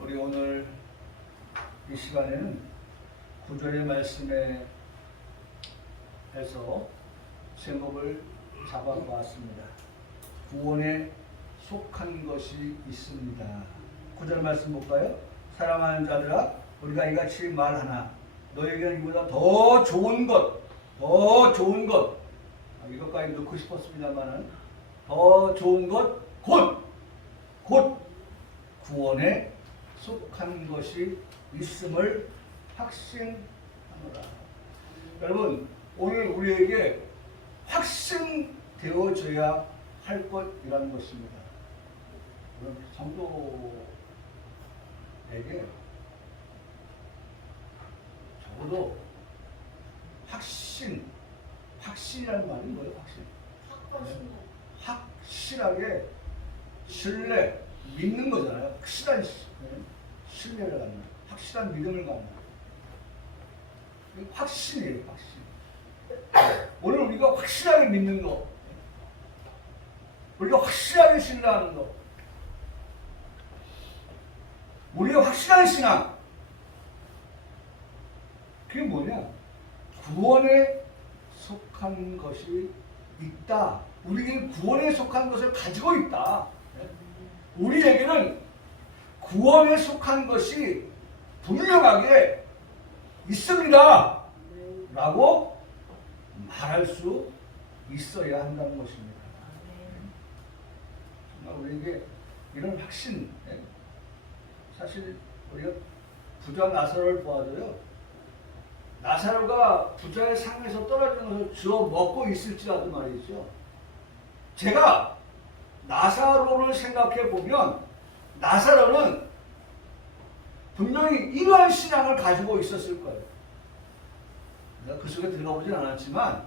우리 오늘 이 시간에는 구절의 말씀에서 제목을 잡아보았습니다. 구원에 속한 것이 있습니다. 구절 말씀 볼까요? 사랑하는 자들아, 우리가 이같이 말하나 너에게는 이보다 더 좋은 것 이것까지 넣고 싶었습니다만은 더 좋은 것 곧 구원에 속한 것이 있음을 확신하노라. 여러분, 오늘 우리에게 확신되어져야 할 것이라는 것입니다. 성도에게 적어도 확신이라는 말이 뭐예요? 확실하게 신뢰, 믿는 거잖아요. 확실한 신뢰를 갖는, 확실한 믿음을 갖는. 확신이에요, 확신. 오늘 우리가 확실하게 믿는 거, 우리가 확실하게 신뢰하는 거, 우리의 확실한 신앙, 그게 뭐냐? 구원에 속한 것이 있다. 우리에게 구원에 속한 것을 가지고 있다. 우리에게는 구원에 속한 것이 분명하게 있습니다. 라고 말할 수 있어야 한다는 것입니다. 정말 우리에게 이런 확신, 사실 우리가 부자 나사로를 보아도요, 나사로가 부자의 상에서 떨어지는 것을 주워 먹고 있을지라도 말이죠. 제가 나사로를 생각해 보면 나사로는 분명히 이러한 신앙을 가지고 있었을 거예요. 내가 그 속에 들어가 보진 않았지만,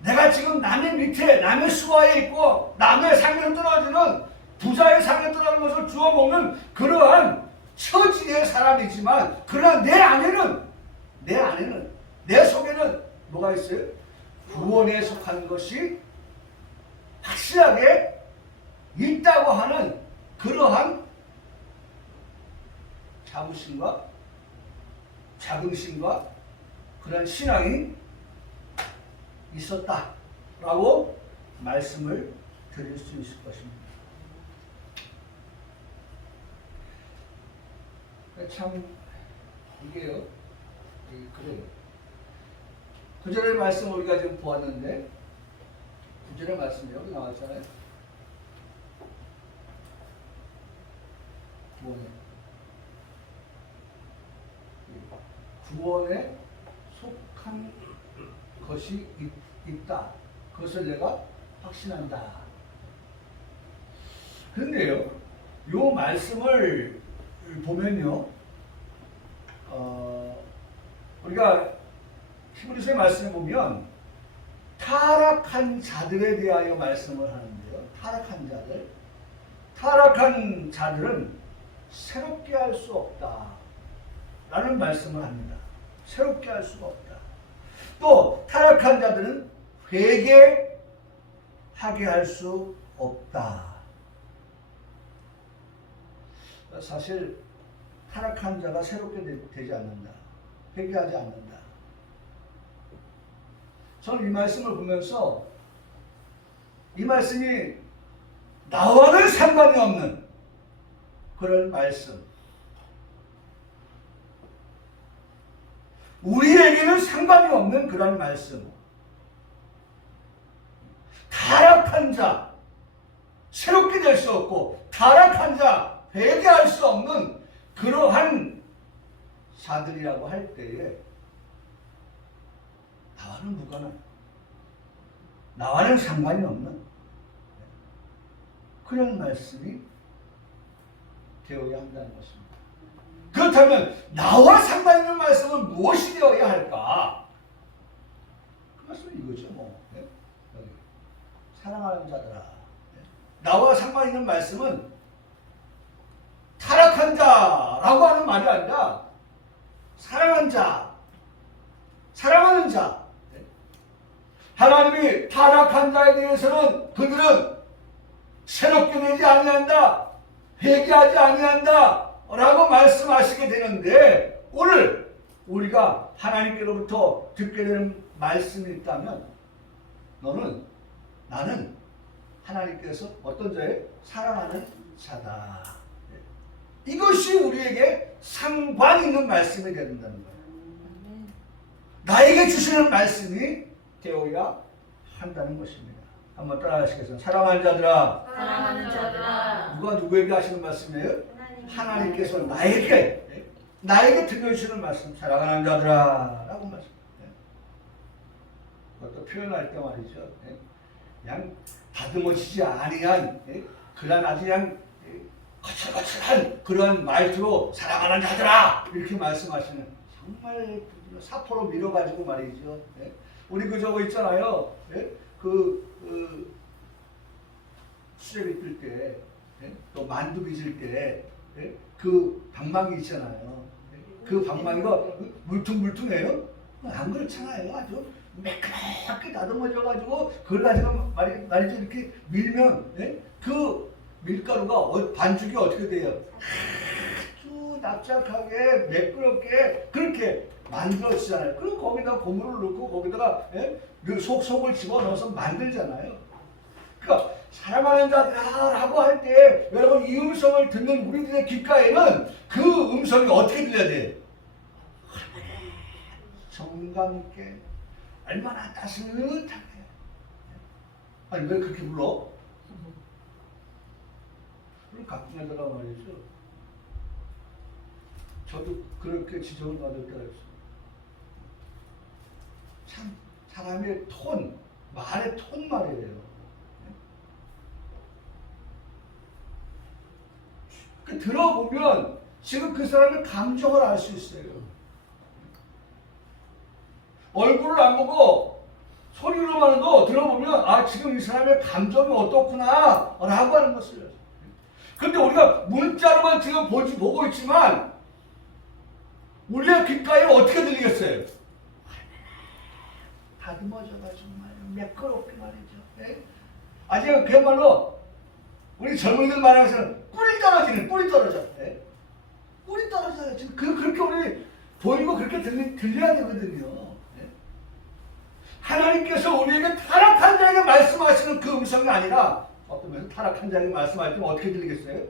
내가 지금 남의 밑에, 남의 수하에 있고 남의 상에 떨어지는, 부자의 상에 떨어지는 것을 주워 먹는 그러한 처지의 사람이지만, 그러나 내 안에는 내 속에는 뭐가 있어요? 구원에 속한 것이 확실하게 있다고 하는 그러한 자부심과 자긍심과 그런 신앙이 있었다라고 말씀을 드릴 수 있을 것입니다. 참 이게요, 그래요. 구절의 말씀 우리가 지금 보았는데, 구절의 말씀이 여기 나왔잖아요. 구원에 속한 것이 있다. 그것을 내가 확신한다. 그런데요, 이 말씀을 보면요, 우리가 히브리서의 말씀을 보면 타락한 자들에 대하여 말씀을 하는데요. 타락한 자들은 새롭게 할 수 없다 라는 말씀을 합니다. 새롭게 할 수가 없다. 또 타락한 자들은 회개하게 할 수 없다. 사실 타락한 자가 새롭게 되지 않는다. 회개하지 않는다. 저는 이 말씀을 보면서 이 말씀이 나와는 상관이 없는 그런 말씀, 우리에게는 상관이 없는 그런 말씀, 타락한 자 새롭게 될 수 없고 타락한 자 회개할 수 없는 그러한 자들이라고 할 때에 나와는 무관한, 나와는 상관이 없는 그런 말씀이 되어야 한다는 것입니다. 그렇다면 나와 상관 있는 말씀은 무엇이 되어야 할까? 그 말씀은 이거죠. 여기 사랑하는 자들아, 나와 상관 있는 말씀은 타락한 자라고 하는 말이 아니라 사랑하는 자, 하나님이 타락한 자에 대해서는 그들은 새롭게 되지 아니한다, 회개하지 아니한다 라고 말씀하시게 되는데, 오늘 우리가 하나님께로부터 듣게 되는 말씀이 있다면 나는 하나님께서 어떤 자에 사랑하는 자다. 이것이 우리에게 상관 있는 말씀이 된다는 거예요. 나에게 주시는 말씀이 되어야 한다는 것입니다. 한번 따라하시겠어요? 사랑하는 자들아. 사랑하는 자들아. 누가 누구에게 하시는 말씀이에요? 하나님께서 나에게 들려주시는 말씀. 사랑하는 자들아 라고 말씀. 그것도 표현할 때 말이죠. 그냥 다듬어지지 아니한 그런 아주 그냥 거칠거칠한 그런 말투로 사랑하는 자들아 이렇게 말씀하시는, 정말 사포로 밀어가지고 말이죠. 우리 그 저거 있잖아요. 수제비 뜰 때, 또 만두 빚을 때, 그 방망이 있잖아요. 그 방망이가 물퉁물퉁해요? 안 그렇잖아요. 아주 매끄럽게 다듬어져가지고 그걸 가지고 말이죠. 이렇게 밀면 그 밀가루가 반죽이 어떻게 돼요? 아주 납작하게 매끄럽게 그렇게 만들어지잖아요. 그럼 거기다 고무를 넣고 거기다가 속을 집어넣어서 만들잖아요. 그러니까 사랑하는 자라고 할 때 여러분 이 음성을 듣는 우리들의 귓가에는 그 음성이 어떻게 들려야 돼요? 정감 있게 얼마나 따뜻하게. 아니 왜 그렇게 불러? 그럼 가끔 하다가 말이죠. 저도 그렇게 지적을 받을 때가 있어요. 참 사람의 톤, 말의 톤 말이에요. 그 들어보면 지금 그 사람의 감정을 알 수 있어요. 얼굴을 안 보고 소리로만 해도 들어보면 아 지금 이 사람의 감정이 어떻구나 라고 하는 것을. 근데 우리가 문자로만 지금 보고 있지만 우리의 귓가에 어떻게 들리겠어요? 다듬어져가지고 매끄럽게 말이죠. 아직 그야말로 우리 젊은이들 말하면서는 뿔이 떨어지는, 뿔이 떨어져. 뿔이 떨어져요. 지금 그렇게 우리 보이고 그렇게 들려야 되거든요. 하나님께서 우리에게 타락한 자에게 말씀하시는 그 음성이 아니라 어떤 면에서 타락한 자에게 말씀할 때는 어떻게 들리겠어요?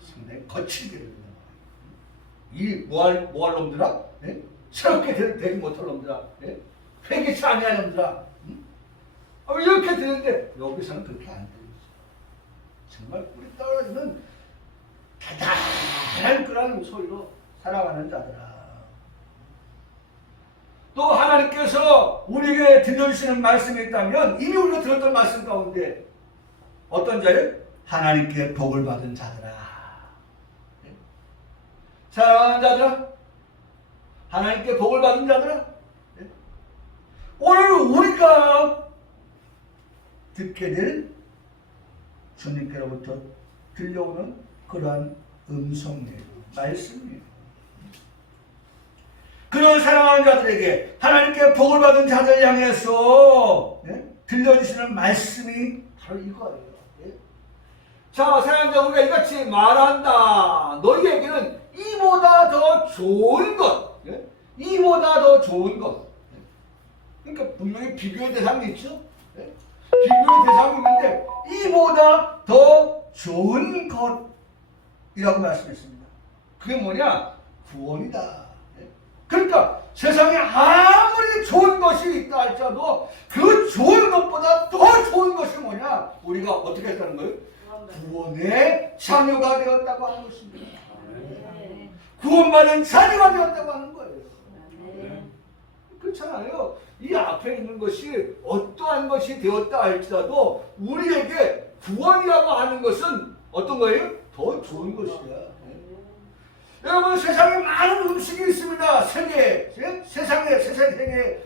상당히 거칠게 들려요. 이 뭐할 놈들아? 새롭게 되지 못할 놈들아? 회개치 아니할 놈들아? 이렇게 들리는데 여기서는 그렇게 안 들려요. 정말 뿔이 떨어지는 대단한 그런 소리로 살아가는 자들아. 또 하나님께서 우리에게 들려주시는 말씀이 있다면 이미 우리가 들었던 말씀 가운데 어떤 자예요? 하나님께 복을 받은 자들아. 사랑하는 자들아, 하나님께 복을 받은 자들아. 오늘 우리가 듣게 될 주님께로부터 들려오는 그러한 음성이에요. 말씀이에요. 그런 사랑하는 자들에게 하나님께 복을 받은 자들 향해서 들려주시는 말씀이 바로 이거예요. 자, 사랑하는 자, 우리가 이같이 말한다. 너희에게는 이보다 더 좋은 것, 이보다 더 좋은 것. 그러니까 분명히 비교의 대상이 있죠. 비교의 대상이 있는데 이보다 더 좋은 것이라고 말씀했습니다. 그게 뭐냐? 구원이다. 그러니까 세상에 아무리 좋은 것이 있다 할지라도 그 좋은 것보다 더 좋은 것이 뭐냐? 우리가 어떻게 했다는 거예요? 구원의 자녀가 되었다고 하는 것입니다. 구원받은 자녀가 되었다고 하는 거예요. 그렇잖아요. 이 앞에 있는 것이 어떠한 것이 되었다 할지라도 우리에게 구원이라고 하는 것은 어떤 거예요? 더 좋은 것이야. 여러분 세상에 많은 음식이 있습니다. 세상에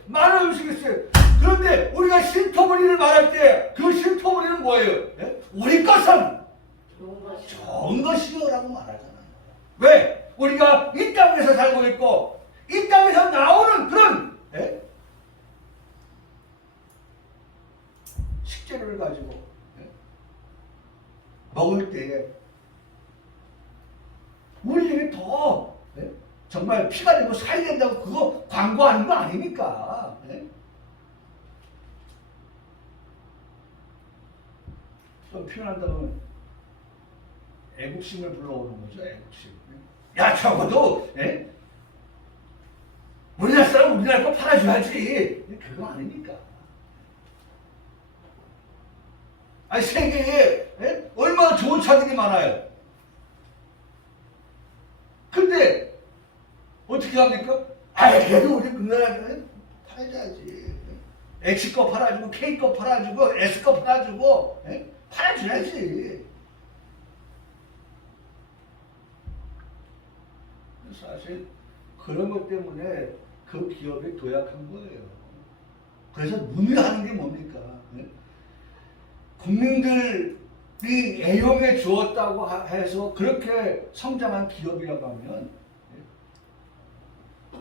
많은 음식이 있어요. 그런데 우리가 신토부리를 말할 때 그 신토부리는 뭐예요? 우리 것은 좋은 것이요 라고 말하잖아요. 왜? 우리가 이 땅에서 살고 있고 이 땅에서 나오는 그런 식재료를 가지고 먹을 때에 더 예? 정말 피가 되고 살이 된다고 그거 광고하는 거 아닙니까? 예? 좀 표현한다면 애국심을 불러오는 거죠. 애국심. 야 적어도 예? 우리나라 사람 우리나라 거 팔아줘야지. 그거 아닙니까? 아니 세계에 예? 얼마나 좋은 차들이 많아요. 근데 어떻게 합니까? 아이 그래도 우리 우리나라는 팔아줘야지. X 거 팔아주고 K 거 팔아주고 S 거 팔아주고 예? 팔아줘야지. 사실 그런 것 때문에 그 기업이 도약한 거예요. 그래서 문의하는 게 뭡니까? 예? 국민들이 애용해 주었다고 해서 그렇게 성장한 기업이라고 하면 예?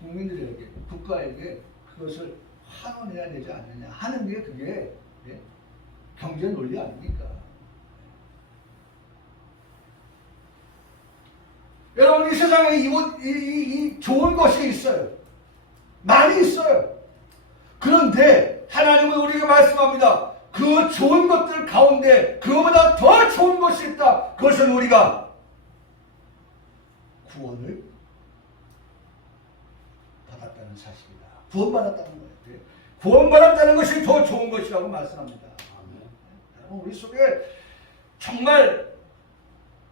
국민들에게 국가에게 그것을 환원해야 되지 않느냐 하는 게 그게 예? 경제 논리 아닙니까? 여러분 이 세상에 이 좋은 것이 있어요. 많이 있어요. 그런데 하나님은 우리에게 말씀합니다. 그 좋은 것들 가운데 그보다 더 좋은 것이 있다. 그것은 우리가 구원을 받았다는 사실이다. 구원받았다는 거예요. 구원받았다는 것이 더 좋은 것이라고 말씀합니다. 여러분 우리 속에 정말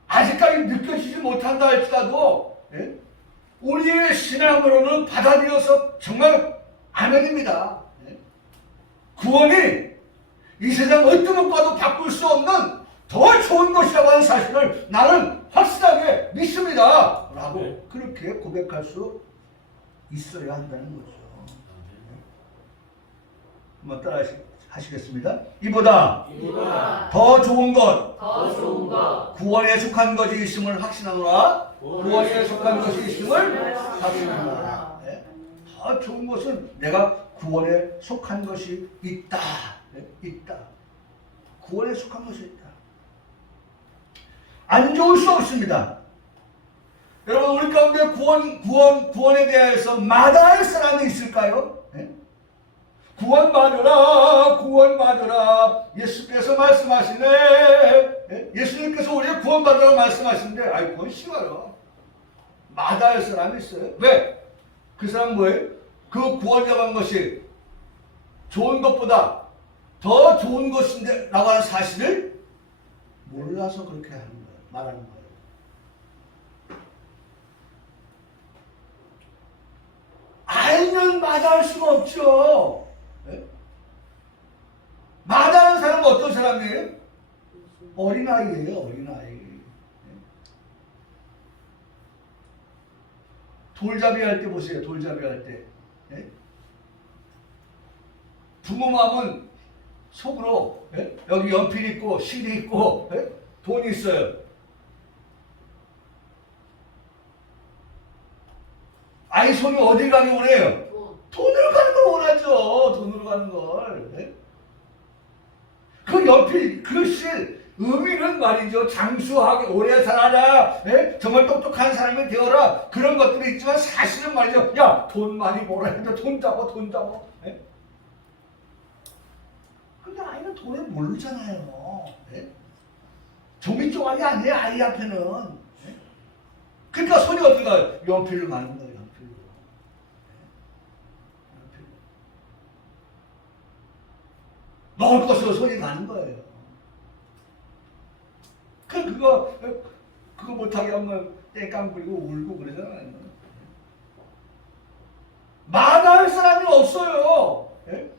아직까지 느껴지지 못한다 할지라도 예? 우리의 신앙으로는 받아들여서 정말 아멘입니다. 예? 구원이 이 세상 어떤 것과도 바꿀 수 없는 더 좋은 것이라고 하는 사실을 나는 확실하게 믿습니다. 라고 네. 그렇게 고백할 수 있어야 한다는 거죠. 한번 따라 하시겠습니다. 이보다 더 좋은 것, 더 좋은 것, 구원에 속한 것이 있음을 확신하노라. 구원에 속한 것이 있음을 확신하노라. 네? 더 좋은 것은 내가 구원에 속한 것이 있다. 네? 있다. 구원에 속한 것이 있다. 안 좋을 수 없습니다. 여러분 우리 가운데 구원에 대해서 마다할 사람이 있을까요? 네? 구원받으라 구원받으라 예수께서 말씀하시네. 예? 예수님께서 우리가 구원받으라고 말씀하시는데 아이 그건 쉬워요. 마다할 사람이 있어요. 왜? 그 사람 뭐예요? 그 구원이라고 하는 것이 좋은 것보다 더 좋은 것인데 라고 하는 사실을 몰라서 그렇게 하는 거예요. 말하는 거예요. 알면 마다할 수가 없죠. 네? 마다하는 사람은 어떤 사람이에요? 어린아이예요. 어린아이. 네? 돌잡이 할 때 보세요. 돌잡이 할 때. 네? 부모 마음은 속으로 네? 여기 연필 있고 실이 있고 네? 돈이 있어요. 아이 손이 어딜 가기 원해요? 돈으로 가는 걸 원하죠. 돈으로 가는 걸. 네? 그 연필, 그 실, 의미는 말이죠. 장수하게 오래 살아라. 네? 정말 똑똑한 사람이 되어라. 그런 것들이 있지만 사실은 말이죠. 야, 돈 많이 벌어야 된다. 돈 잡아, 돈 잡아. 네? 근데 아이는 돈을 모르잖아요. 네? 종이 쪼가리 아니에요. 아이 앞에는. 네? 그러니까 손이 어떻게 가요? 연필로 가는 거예요. 먹을 것으로 손이 가는 거예요. 그거 못하게 하면 땡깡 부리고 울고 그러잖아요. 마다할 사람이 없어요. 예?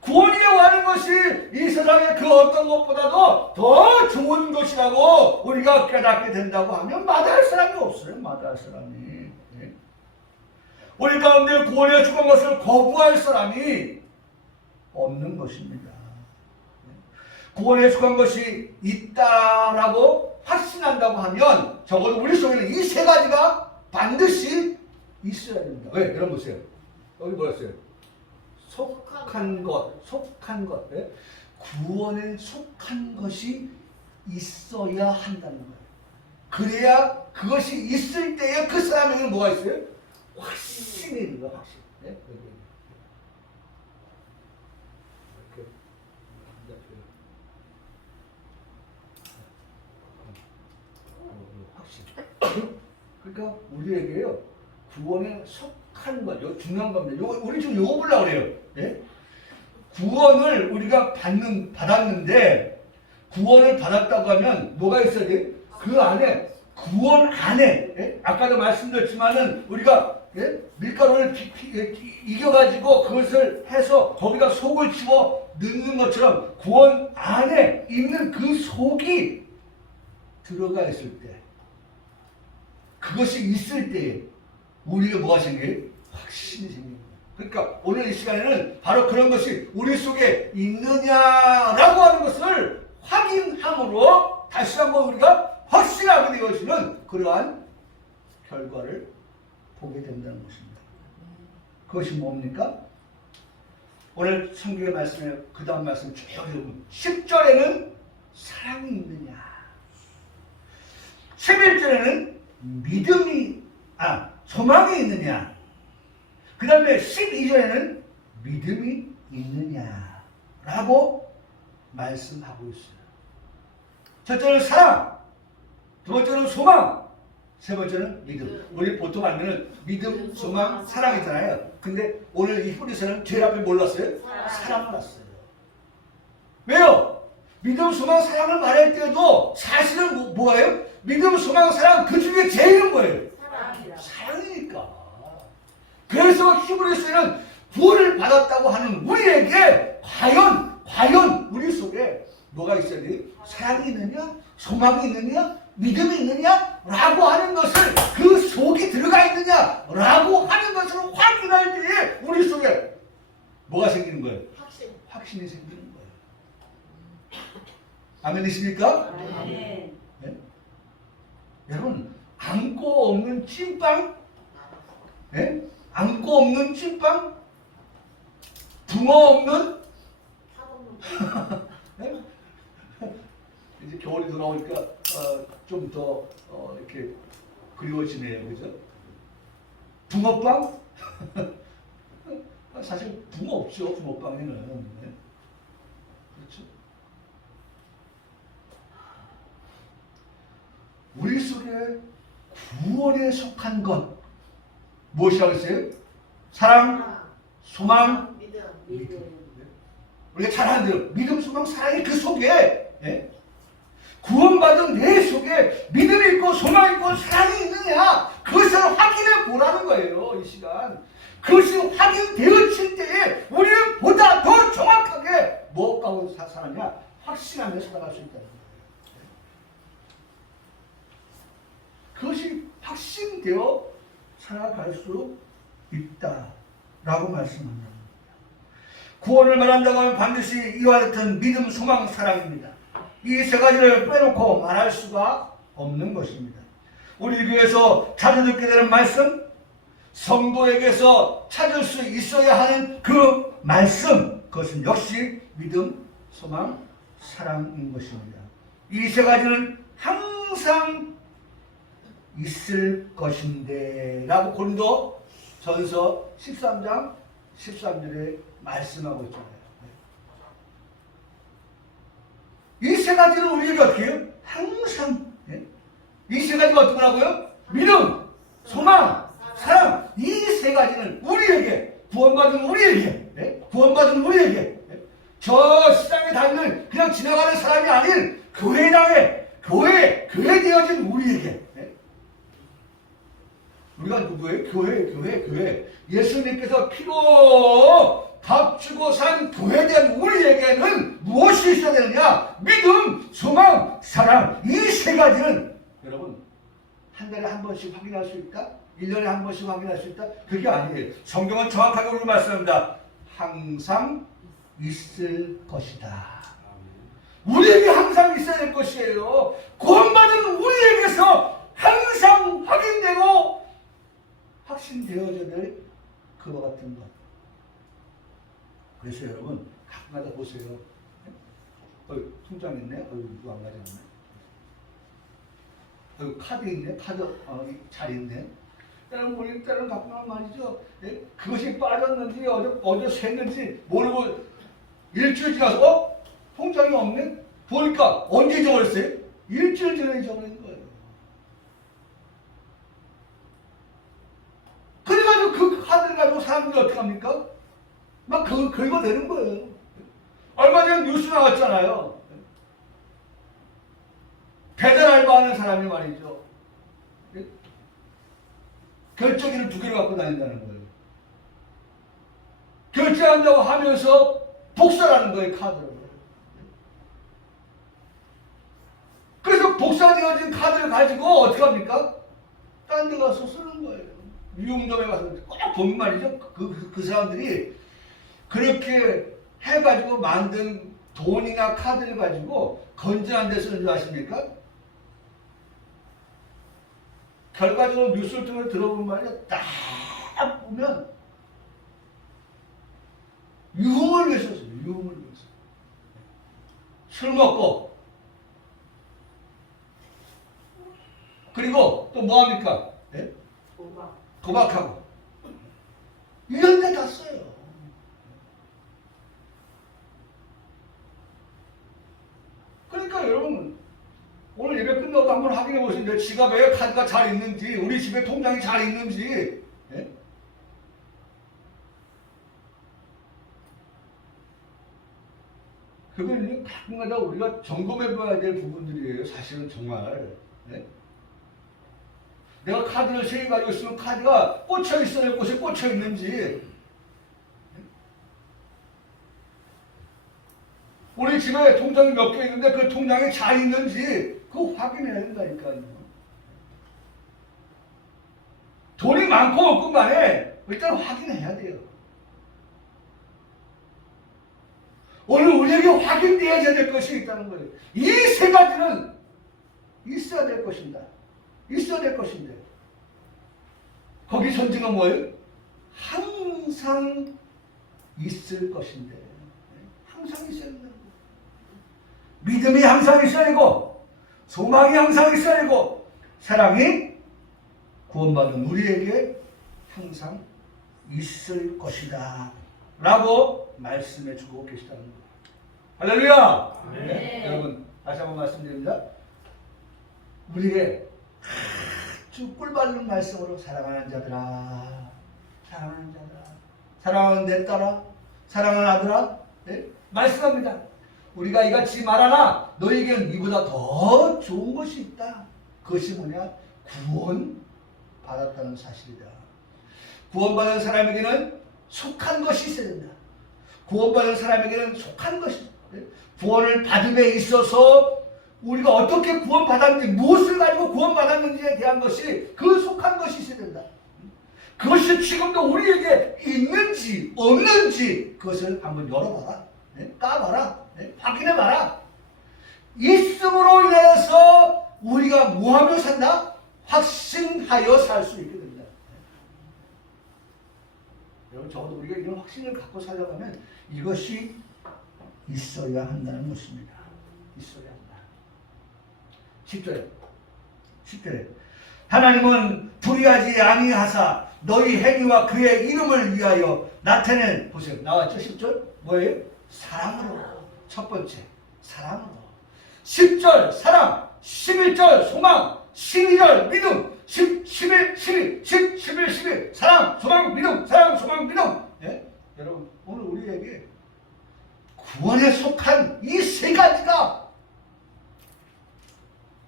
구원이라고 하는 것이 이 세상의 그 어떤 것보다도 더 좋은 것이라고 우리가 깨닫게 된다고 하면 마다할 사람이 없어요. 마다할 사람이. 예? 우리 가운데 구원에 죽은 것을 거부할 사람이 없는 것입니다. 구원에 속한 것이 있다라고 확신한다고 하면 적어도 우리 속에는 이 세 가지가 반드시 있어야 됩니다. 왜? 여러분 보세요. 여기 뭐였어요? 속한 것, 속한 것. 네? 구원에 속한 것이 있어야 한다는 거예요. 그래야 그것이 있을 때에 그 사람에게는 뭐가 있어요? 확신이 있는 거야, 확신. 네? 이렇게. 확신. 그러니까 우리에게요, 구원에 속한 거죠. 중요한 겁니다. 우리 지금 요거 보려고 그래요. 예? 구원을 우리가 받았는데, 구원을 받았다고 하면 뭐가 있어야 돼? 그 안에, 구원 안에, 예? 아까도 말씀드렸지만은 우리가 예? 밀가루를 이겨가지고 그것을 해서 거기다 속을 집어 넣는 것처럼 구원 안에 있는 그 속이 들어가 있을 때, 그것이 있을 때에 우리가 뭐가 생겨요? 확신이 생깁니다. 그러니까 오늘 이 시간에는 바로 그런 것이 우리 속에 있느냐라고 하는 것을 확인함으로 다시 한번 우리가 확신하게 되어지는 그러한 결과를 보게 된다는 것입니다. 그것이 뭡니까? 오늘 성경의 말씀에 그 다음 말씀 쭉 읽으면 10절에는 사랑이 있느냐, 11절에는 소망이 있느냐, 그 다음에 12절에는 믿음이 있느냐라고 말씀하고 있어요. 첫째는 사랑, 두 번째는 소망, 세 번째는 믿음. 우리 보통 알면은 믿음, 소망, 사랑이잖아요. 근데 오늘 이 히브리서는 제일 앞에 몰랐어요? 사랑을 봤어요. 왜요? 믿음, 소망, 사랑을 말할 때도 사실은 뭐예요? 믿음, 소망, 사랑 그 중에 제일은 뭐예요? 사랑이니까. 그래서 히브리서에는 구원을 받았다고 하는 우리에게 과연 우리 속에 뭐가 있어야 돼요? 사랑이 있느냐? 소망이 있느냐? 믿음이 있느냐? 라고 하는 것을, 그 속이 들어가 있느냐? 라고 하는 것을 확인할 때에 우리 속에 뭐가 생기는 거예요? 확신이 생기는 거예요. 아멘이십니까? 네. 네? 여러분, 안고 없는 찐빵? 네? 안고 없는 찐빵? 붕어 없는? 네? 이제 겨울이 돌아오니까 좀 더 이렇게 그리워지네요, 그죠? 붕어빵? 사실 붕어 없죠, 붕어빵에는. 네? 그렇죠? 우리 속에 구원에 속한 것 무엇이라고 했어요? 사랑, 소망, 믿음. 우리가 잘 아는 대로 믿음, 소망, 사랑이 그 속에, 예? 구원받은 내 속에 믿음이 있고 소망이 있고 사랑이 있느냐, 그것을 확인해 보라는 거예요. 이 시간 그것이 확인되어질 때에 우리는 보다 더 정확하게 무엇 가운데 살았냐, 확신하며 살아갈 수 있다는 거예요. 그것이 확신되어 살아갈 수 있다라고 말씀합니다. 구원을 말한다고 하면 반드시 이와 같은 믿음, 소망, 사랑입니다. 이 세 가지를 빼놓고 말할 수가 없는 것입니다. 우리 교회에서 자주 듣게 되는 말씀, 성도에게서 찾을 수 있어야 하는 그 말씀, 그것은 역시 믿음, 소망, 사랑인 것입니다. 이 세 가지는 항상 있을 것인데 라고 고린도 전서 13장 13절에 말씀하고 있잖아요. 이 세 가지는 우리에게 어떻게 해요? 항상, 이 세 가지가 어떻더라고요? 믿음, 소망, 사랑. 이 세 가지는 우리에게, 구원받은 우리에게, 저 시장에 다니는 그냥 지나가는 사람이 아닌 교회당에, 교회 되어진 우리에게. 우리가 누구예요? 교회. 예수님께서 피로 밥 주고 산 교회된 우리에게는 무엇이 있어야 되느냐? 믿음, 소망, 사랑. 이 세 가지는 여러분 한 달에 한 번씩 확인할 수 있다? 1년에 한 번씩 확인할 수 있다? 그게 아니에요. 성경은 정확하게 우리가 말씀합니다. 항상 있을 것이다. 우리에게 항상 있어야 될 것이에요. 구원받은 우리에게서 항상 확인되고 확신되어져야 될 그와 같은 것. 그래서 여러분 가끔가다 보세요. 통장 있네? 누구 안 가져왔네? 카드 있네. 카드 잘 있네. 때는 보니 때는 가끔은 말이죠. 예? 그것이 빠졌는지 어제 샜는지 모르고 일주일 지나서 통장이 없네. 보니까 언제 잊어버렸어요? 일주일 전에 잊어버린 거예요. 그래가지고 그 카드를 가지고 사람들이 어떻게 합니까? 막 긁어대는 거예요. 얼마 전에 뉴스 나왔잖아요. 배달 알바하는 사람이 말이죠. 결제기를 2개를 갖고 다닌다는 거예요. 결제한다고 하면서 복사하는 거예요, 카드를. 그래서 복사되어진 카드를 가지고 어떻게 합니까? 딴 데 가서 쓰는 거예요. 유흥점에 가서 꼭 보면 말이죠. 그 사람들이 그렇게 해가지고 만든 돈이나 카드를 가지고 건전한 데 쓰는 줄 아십니까? 결과적으로 뉴스를 통해 들어보면 말이죠. 딱 보면 유흥을 위해서 써요. 유흥을 위해서. 술 먹고 그리고 또 뭐합니까? 예? 도박하고 이런 데 다 써요. 그러니까 여러분 오늘 예배 끝나고 한번 확인해 보시면 내 지갑에 카드가 잘 있는지 우리 집에 통장이 잘 있는지 예? 그건 가끔가다 우리가 점검해 봐야 될 부분들이에요. 사실은 정말 예? 내가 카드를 3개 가지고 있으면 카드가 꽂혀 있어야 될 곳에 꽂혀 있는지 우리 집에 통장이 몇 개 있는데 그 통장이 잘 있는지 그거 확인해야 된다니까요. 돈이 많고 없고 간에 일단 확인해야 돼요. 오늘 우리에게 확인되어야 될 것이 있다는 거예요. 이 3가지는 있어야 될 것입니다. 있어야 될 것인데 거기 전제가 뭐예요? 항상 있을 것인데 항상 있어야 된다는 거예요. 믿음이 항상 있어야 되고 소망이 항상 있어야 되고 사랑이 구원받은 우리에게 항상 있을 것이다 라고 말씀해 주고 계시다는 거예요. 할렐루야! 네. 여러분 다시 한번 말씀드립니다. 우리에게 아주 꿀받는 말씀으로 사랑하는 자들아 사랑하는 자들아 사랑하는 내 딸아 사랑하는 아들아 네? 말씀합니다. 우리가 이같이 말하나 너희에게는 이보다 더 좋은 것이 있다. 그것이 뭐냐? 구원 받았다는 사실이다. 구원받은 사람에게는 속한 것이 있어야 된다. 구원받은 사람에게는 속한 것이 네? 구원을 받음에 있어서 우리가 어떻게 구원받았는지 무엇을 가지고 구원받았는지에 대한 것이 그 속한 것이 있어야 된다. 그것이 지금도 우리에게 있는지 없는지 그것을 한번 열어봐라. 네? 까봐라. 네? 확인해봐라. 있음으로 인해서 우리가 뭐하며 산다? 확신하여 살 수 있게 된다. 여러분 적어도 우리가 이런 확신을 갖고 살려가면 이것이 있어야 한다는 것입니다. 있어야 한다. 10절에 하나님은 불의하지 아니하사 너희 행위와 그의 이름을 위하여 나타낸 보세요. 나왔죠? 10절 뭐예요? 사랑으로. 첫 번째 사랑으로. 10절 사랑, 11절 소망, 12절 믿음, 11, 12 사랑, 소망, 믿음, 사랑, 소망, 믿음. 예? 여러분 오늘 우리에게 구원에 속한 이 3가지가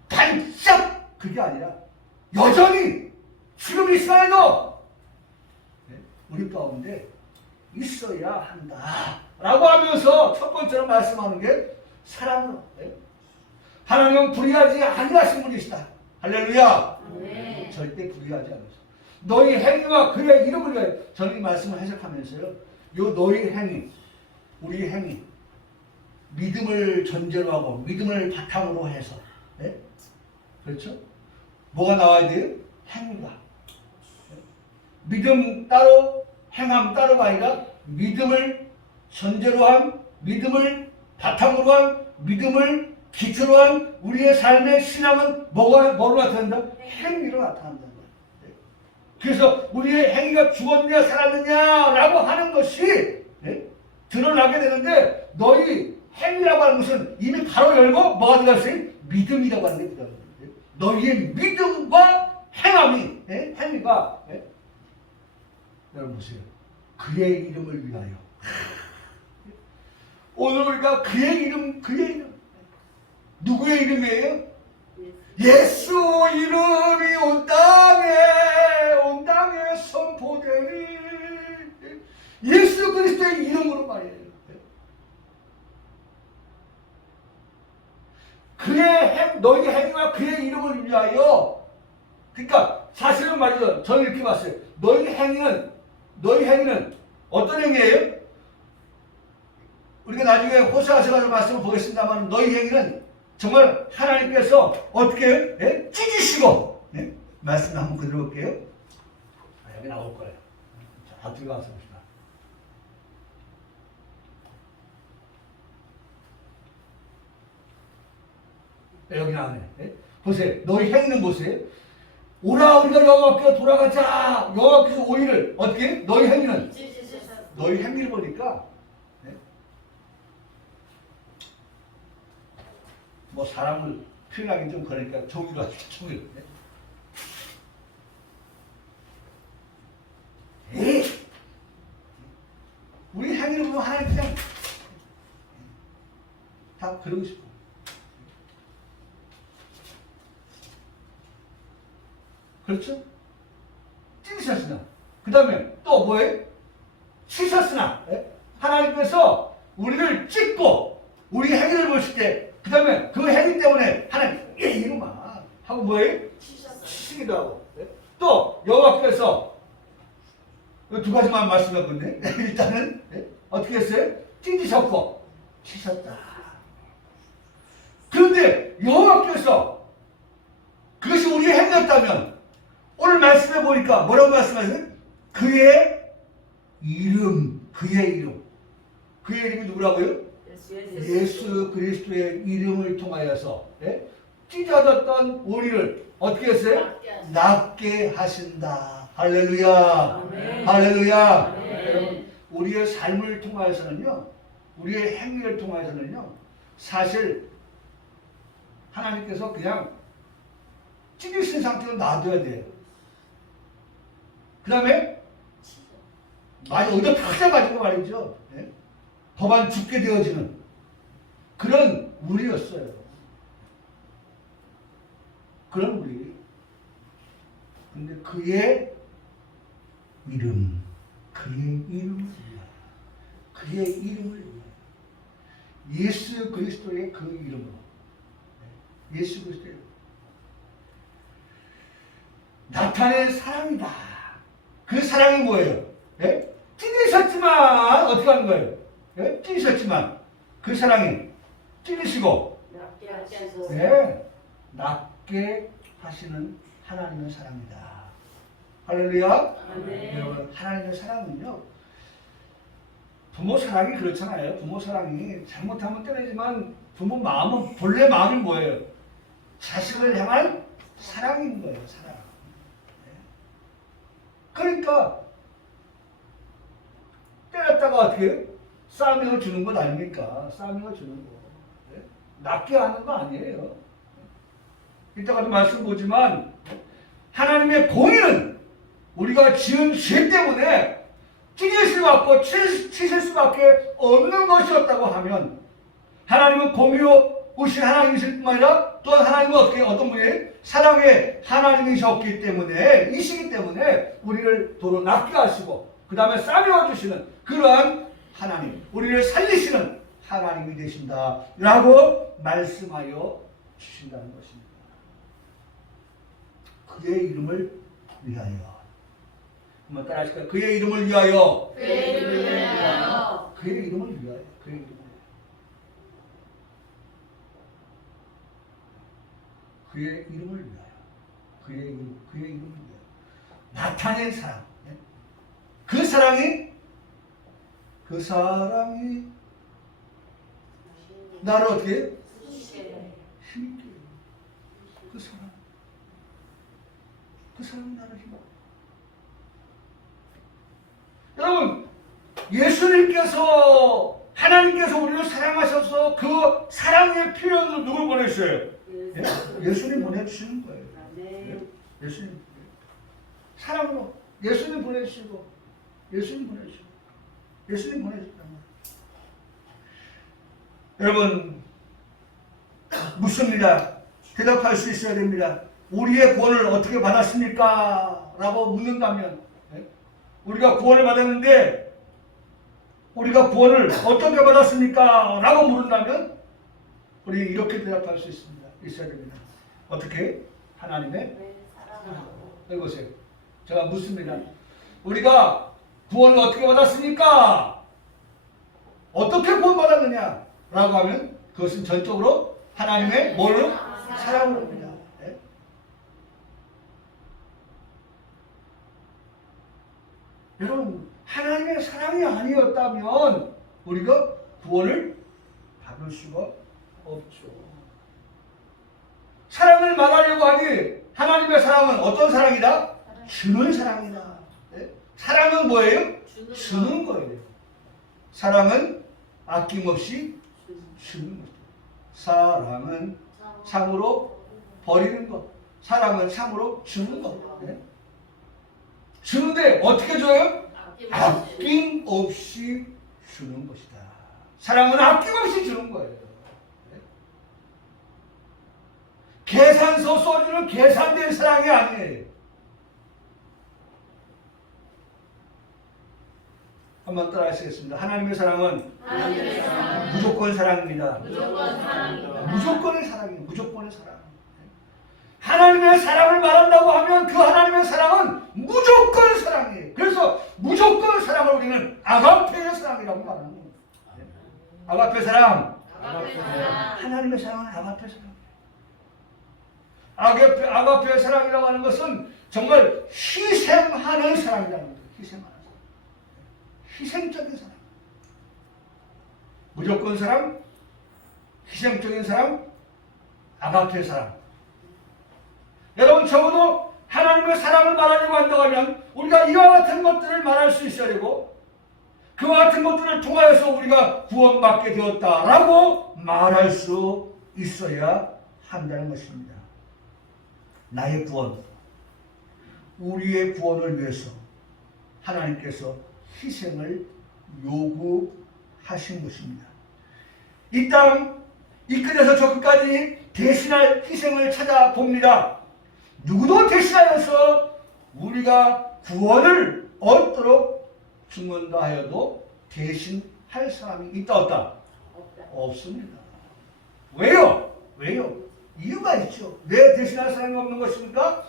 반짝 그게 아니라 여전히 지금 이 시간에도 우리 가운데 있어야 한다 라고 하면서 첫 번째로 말씀하는 게 사랑으로 하나님은 불의하지 아니하신 분이시다. 할렐루야. 네. 절대 불의하지 않으셔. 너희 행위와 그의 이름을 위하여 저는 이 말씀을 해석하면서요 요 너희 행위 우리 행위 믿음을 전제로 하고 믿음을 바탕으로 해서 네? 그렇죠? 뭐가 나와야 돼요? 행위가. 믿음 따로 행함 따로가 아니라 믿음을 전제로 한 믿음을 바탕으로 한 믿음을 기초로 한 우리의 삶의 신앙은 뭐로 나타난다? 행위로 나타난다는 거예요. 그래서 우리의 행위가 죽었느냐 살았느냐라고 하는 것이 드러나게 되는데 너희 행위라고 하는 것은 이미 바로 열고 뭐가 들어갔어요? 믿음이라고 하는 게 들어가는 거예요. 너희의 믿음과 행위가 여러분 보세요. 그의 이름을 위하여 오늘 우리가 그의 이름 누구의 이름이에요? 예수 이름이 온 땅에 선포되니 예수 그리스도의 이름으로 말이에요. 너희의 행위와 그의 이름을 위하여. 그러니까 사실은 말이죠. 저는 이렇게 봤어요. 너희 행위는 어떤 행위예요? 우리가 나중에 호세아서 가서 말씀을 보겠습니다만 너희 행위는 정말 하나님께서 어떻게 해요? 찢으시고 말씀 한번 그대로 볼게요. 여기 나올 거예요. 자, 들어가서 봅시다. 여기 나오네. 보세요. 너희 행위는 보세요. 오라 우리가 여호와께 돌아가자. 여호와께서 오히려 어떻게? 너희 행위는 너희 행위를 보니까 뭐 사람을 표현하기 좀 그러니까 종이로 하죠. 종이로. 우리 행위를 보면 하나님 그냥 다 그러고 싶어. 그렇죠? 찢으셨으나 그 다음에 또 뭐예요? 치셨으나 하나님께서 우리를 찢고 우리 행위를 보실 때 그 다음에 그 행위 때문에 하나님 이놈아 하고 뭐예요? 치시기도 하고 또 여호와께서 두 가지만 말씀할 건데 일단은 어떻게 했어요? 찢으셨고 치셨다. 그런데 여호와께서 그것이 우리의 행위였다면 오늘 말씀해 보니까 뭐라고 말씀하세요? 그의 이름이 누구라고요? 예수 그리스도의 이름을 통하여서 찢어졌던 우리를 어떻게 했어요? 낫게 하신다. 할렐루야. 아멘. 할렐루야. 아멘. 여러분 우리의 삶을 통하여서는요, 우리의 행위를 통하여서는요, 사실 하나님께서 그냥 찢으신 상태로 놔둬야 돼요. 그 다음에 어디다 탁자가지고 말이죠. 법안 죽게 되어지는 그런 우리였어요. 그런 우리. 근데 그의 이름을 위하여 예수 그리스도의 그 이름으로 예수 그리스도의 나타낸 사랑이다. 그 사랑이 뭐예요? 찢으셨지만 어떻게 하는 거예요? 찢으셨지만 그 사랑이 찢으시고 낫게 하시는 하나님의 사랑이다. 할렐루야. 여러분 하나님의 사랑은요, 부모 사랑이 그렇잖아요. 부모 사랑이 잘못하면 때리지만 부모 마음은 본래 마음이 뭐예요? 자식을 향한 사랑인 거예요. 사랑. 그러니까 때렸다가 어떻게 해요? 싸움을 주는 것 아닙니까? 싸움을 주는 거. 낫게 하는 거 아니에요. 이따가도 말씀 보지만 하나님의 공의는 우리가 지은 죄 때문에 찢을 수밖에 치실 수밖에 없는 것이었다고 하면 하나님은 공의로우신 하나님이실 뿐만 아니라 또한 하나님은 어떤 분이에요? 사랑의 하나님이셨기 때문에 이시기 때문에 우리를 도로 낫게 하시고 그 다음에 싸매어 주시는 그러한 하나님, 우리를 살리시는 하나님이 되신다 라고 말씀하여 주신다는 것입니다. 그의 이름을 위하여. 한번 따라 하실까요? 그의 이름을 위하여. 그의 이름을 위하여. 그의 이름을 위하여. 그의 이름을 위하여. 그의 이름을 위하여. 그의 이름을 위하여. 나타낸 사랑. 그 사랑이 나를 어떻게 힘있게 그 사랑, 그 사랑이 나를 힘. 여러분, 예수님께서 하나님께서 우리를 사랑하셔서 그 사랑의 표현으로 누굴 보내주셔요? 예? 예수님 보내주시는 거예요. 예? 예수님 사랑으로 예수님 보내주시고 예수님 보내주시고 예수님 보내주셨단 말이에요. 여러분, 묻습니다. 대답할 수 있어야 됩니다. 우리의 구원을 어떻게 받았습니까? 라고 묻는다면, 예? 우리가 구원을 받았는데 우리가 구원을 어떻게 받았습니까? 라고 물은다면 우리 이렇게 대답할 수 있어야 됩니다. 어떻게? 하나님의 사랑으로. 여기 보세요. 제가 묻습니다. 우리가 구원을 어떻게 받았습니까? 어떻게 구원받았느냐? 라고 하면 그것은 전적으로 하나님의 뭘로? 사랑으로입니다. 네? 여러분, 하나님의 사랑이 아니었다면 우리가 구원을 받을 수가 없죠. 사랑을 말하려고 하니 하나님의 사랑은 어떤 사랑이다? 주는 사랑이다. 네? 사랑은 뭐예요? 주는 거예요. 사랑은 아낌없이 주는 것. 사랑은 상으로 버리는 것. 사랑은 상으로 주는 것. 네? 주는데 어떻게 줘요? 아낌없이 주는 것이다. 사랑은 아낌없이 주는 거예요. 네? 계산서 써주는 계산된 사랑이 아니에요. 한번 따라 하시겠습니다. 하나님의 사랑은 무조건 사랑입니다. 무조건 사랑입니다. 무조건의 사랑이에요. 무조건의 사랑. 하나님의 사랑을 말한다고 하면 그 하나님의 사랑은 무조건 사랑이에요. 그래서 무조건 사랑을 우리는 아가페의 사랑이라고 말하는 겁니다. 아가페 사랑. 하나님의 사랑은 아가페 사랑이에요. 아가페의 사랑이라고 하는 것은 정말 희생하는 사랑이라는 거예요. 희생하는 사랑. 희생적인 사랑. 무조건 사랑, 희생적인 사랑, 아가페 사랑. 여러분, 적어도 하나님의 사랑을 말하려고 한다고 하면 우리가 이와 같은 것들을 말할 수 있어야 되고 그와 같은 것들을 통하여서 우리가 구원받게 되었다라고 말할 수 있어야 한다는 것입니다. 나의 구원, 우리의 구원을 위해서 하나님께서 희생을 요구하신 것입니다. 이 땅, 이 끝에서 저 끝까지 대신할 희생을 찾아봅니다. 누구도 대신하여서 우리가 구원을 얻도록 죽는다 하여도 대신할 사람이 있다 없다? 없습니다. 왜요? 왜요? 이유가 있죠. 왜 대신할 사람이 없는 것입니까?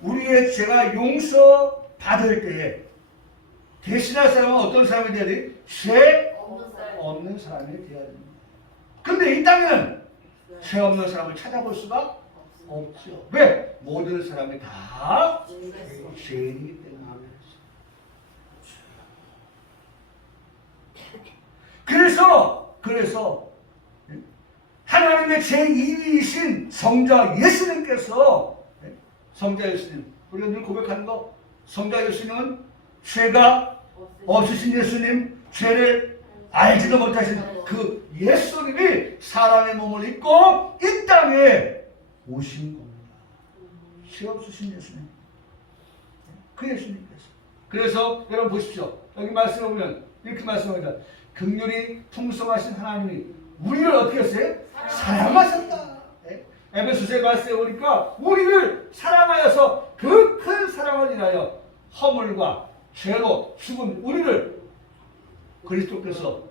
우리의 죄가 용서받을 때에 대신할 사람은 어떤 사람이 되어야 돼요? 죄 없는 사람이 되어야 됩니다. 근데 이 땅에는 죄 없는 사람을 찾아볼 수가 없죠. 왜? 모든 사람이 다 죄인이기 때문에. 그래서 하나님의 제2위이신 성자 예수님께서, 성자 예수님, 우리가 늘 고백하는 거, 성자 예수님은 죄가 없으신 예수님, 죄를 알지도 못하신 그 예수님이 사람의 몸을 입고 이 땅에 오신 겁니다. 죄 없으신 예수님. 그 예수님께서. 그래서 여러분 보십시오. 여기 말씀을 보면 이렇게 말씀합니다. 긍휼이 풍성하신 하나님이 우리를 어떻게 했어요? 사랑하셨다. 에베소서의 말씀에 보니까 우리를 사랑하여서 그 큰 사랑을 인하여 허물과 죄로 죽은 우리를 그리스도께서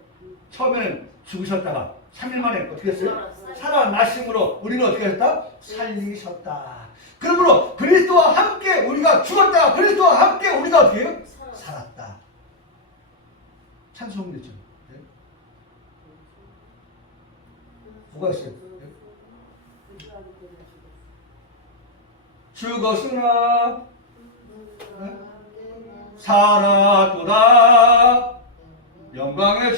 처음에는 죽으셨다가 3일 만에 어떻게 했어요? 살아나심으로 우리는 어떻게 했다? 살리셨다. 그러므로 그리스도와 함께 우리가 죽었다. 그리스도와 함께 우리가 어떻게 해요? 살았다. 찬송됐죠. 네? 뭐가 있어요? 네? 죽었으나 네? 살았도다. 영광의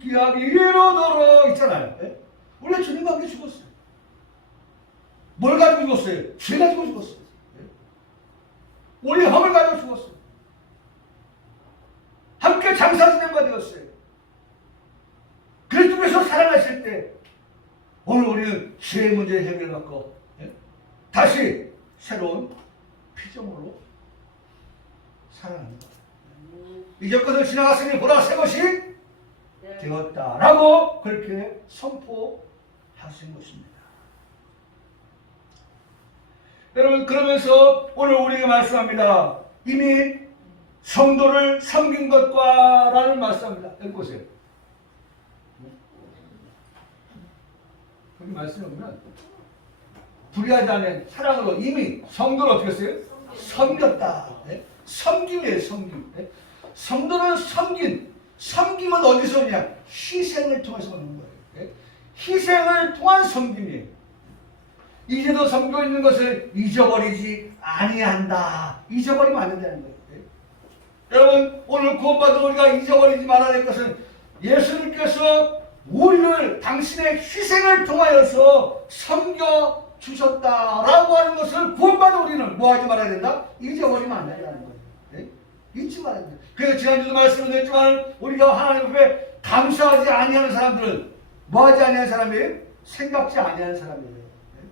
기약이 이르도록 있잖아요. 네? 원래 주님과 함께 죽었어요. 뭘 가지고 죽었어요? 죄 가지고 죽었어요. 우리 허물 가지고 죽었어요. 함께 장사 지낸 바 되었어요. 그리스도께서 살아나실 때 오늘 우리는 죄의 문제를 해결받고 다시 새로운 피조물로 살아납니다. 이제 것을 지나갔으니 보라 새 것이 되었다라고 그렇게 선포하신 것입니다. 여러분, 그러면서 오늘 우리에게 말씀합니다. 이미 성도를 섬긴 것과 라는 말씀합니다. 여기 보세요. 여기 말씀이 보면 불의하지 않은 사랑으로 이미 성도를 어떻게 했어요? 섬겼다. 네? 섬김이에요, 섬김. 네? 성도는 섬김은 어디서 오냐? 희생을 통해서 오는 거예요. 네? 희생을 통한 섬김이에요. 이제도 섬기고 있는 것을 잊어버리지 아니한다. 잊어버리면 안 된다는 거예요. 네? 여러분, 오늘 구원받은 우리가 잊어버리지 말아야 될 것은 예수님께서 우리를 당신의 희생을 통하여서 섬겨 주셨다라고 하는 것을 구원받은 우리는 뭐 하지 말아야 된다? 잊어버리면 안 된다는 거예요. 네? 잊지 말아야 된다. 그래서 지난주도 말씀을 드렸지만 우리가 하나님 앞에 감사하지 아니하는 사람들은 뭐 하지 아니하는 사람이에요? 생각지 아니하는 사람이에요. 네?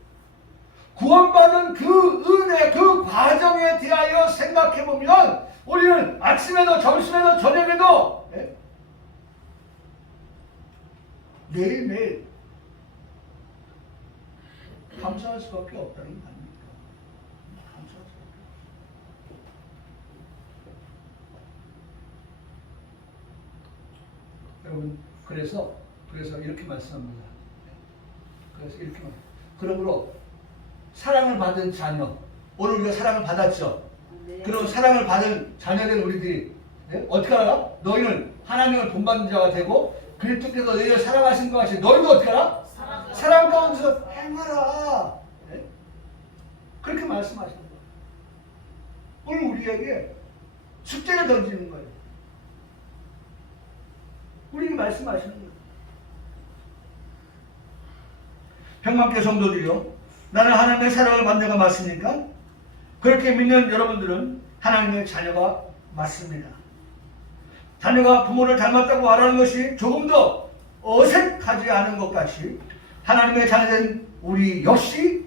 구원받은 그 은혜, 그 과정에 대하여 생각해보면 우리는 아침에도 점심에도 저녁에도 네? 매일매일 감사할 수밖에 없다는 거 아닙니까? 감사할 수밖에 없어요. 여러분, 그래서 이렇게 말씀합니다. 그래서 이렇게 말합니다. 그러므로 사랑을 받은 자녀, 오늘 우리가 사랑을 받았죠? 네. 그럼 사랑을 받은 자녀된 우리들이 네? 어떻게 알아? 너희는 하나님을 본받는 자가 되고 그리스도께서 너희를 사랑하신 것 같이 너희도 어떻게 알아? 사랑 가운데서 행하라. 네? 그렇게 말씀하시는 거예요. 오늘 우리에게 숙제를 던지는 거예요. 우리에게 말씀하시는 거예요. 평만교 성도들이요, 나는 하나님의 사랑을 받는 자가 맞습니까? 그렇게 믿는 여러분들은 하나님의 자녀가 맞습니다. 자녀가 부모를 닮았다고 말하는 것이 조금 더 어색하지 않은 것 같이 하나님의 자녀된 우리 역시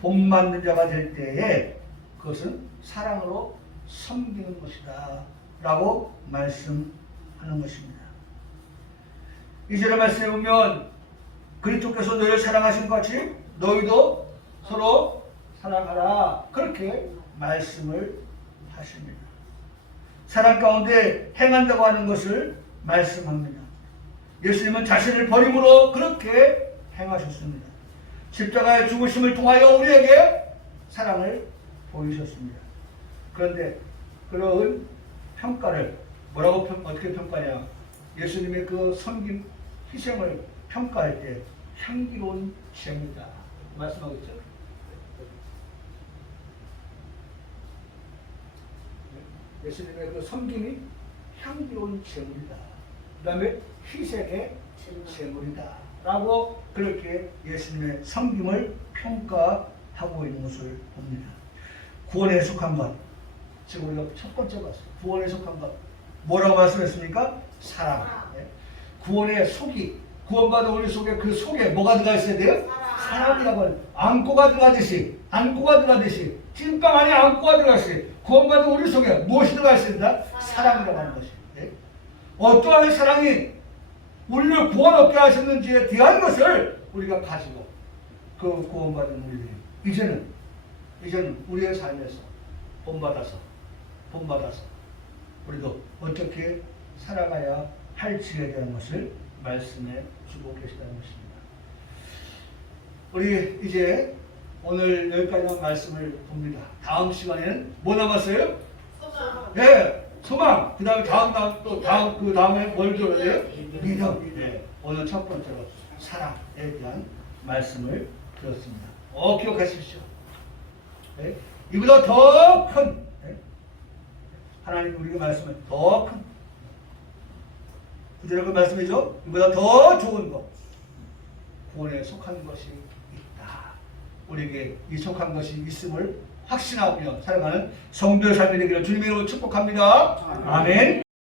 본받는 자가 될 때에 그것은 사랑으로 섬기는 것이다 라고 말씀하는 것입니다. 이절의 말씀에 보면 그리스도께서 너희를 사랑하신 것 같이 너희도 서로 사랑하라 그렇게 말씀을 하십니다. 사랑 가운데 행한다고 하는 것을 말씀합니다. 예수님은 자신을 버림으로 그렇게 행하셨습니다. 십자가의 죽으심을 통하여 우리에게 사랑을 보이셨습니다. 그런데 그런 평가를 어떻게 평가냐? 예수님의 그 섬김, 희생을 평가할 때 향기로운 죄입니다. 말씀하고 있죠? 예수님의 그 섬김이 향기로운 제물이다. 그 다음에 희생의 제물이다. 라고 그렇게 예수님의 섬김을 평가하고 있는 것을 봅니다. 구원에 속한 것. 지금 우리가 첫 번째 봤어요. 구원에 속한 것. 뭐라고 말씀했습니까? 사랑. 네. 구원의 속이, 구원받은 우리 속에 그 속에 뭐가 들어가 있어야 돼요? 사랑이라고 하는, 안고가 들어가듯이 찐빵 안에 안고가 들어갔어요. 구원받은 우리 속에 무엇이 들어가 있어야 된다? 사랑이라고 하는 것이. 네? 어떠한 사랑이 우리를 구원 얻게 하셨는지에 대한 것을 우리가 가지고 그 구원받은 우리들이 이제는 우리의 삶에서 본받아서 우리도 어떻게 살아가야 할지에 대한 것을 말씀해 주고 계시다는 것입니다. 우리 이제 오늘 여기까지만 말씀을 봅니다. 다음 시간에는 뭐 남았어요? 소망. 네, 소망. 그 다음에 그 다음에 뭘 들어야 돼요? 믿음. 네, 오늘 첫 번째로 사랑에 대한 말씀을 드렸습니다. 기억하십시오. 네, 이보다 더 큰 하나님 우리가 말씀을 더 큰 그대로 그 말씀이죠. 이보다 더 좋은 것 구원에 속한 것이 있다. 우리에게 이속한 것이 있음을 확신하며 살아가는 성도의 삶이 되기를 주님의 이름으로 축복합니다. 아멘.